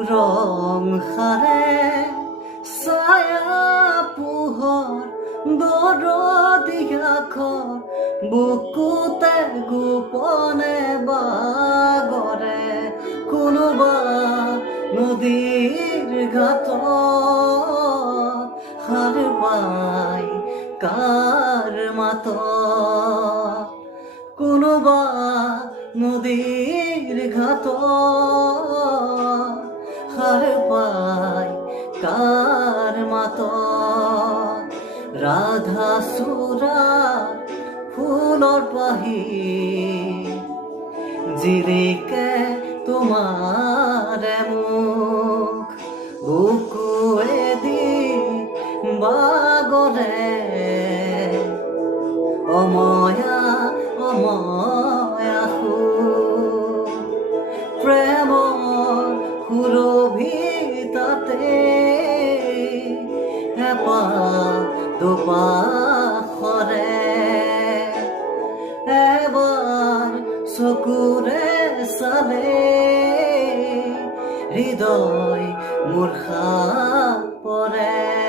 ৰং সাৰে ছায়া পোহৰ দৰদীয়া ঘৰ বুকুতে গোপনে বাগৰে কোনোবা নদীৰ ঘাটত সাৰ পাই কাৰ মাতত কোনোবা নদীৰ ঘাটত সাৰ পাই কাৰ মাতত ৰাধা চূড়া ফুলৰ পাহি জিলিকে তোমাৰে মুখ বুকুৱেদি বাগৰে অময়া অময়া সুৰ প্ৰেমৰ সুৰভিতাতে এপাহ দুপাশৰে এবাৰ চকুৰে চালে হৃদয় মূৰ্ছা পৰে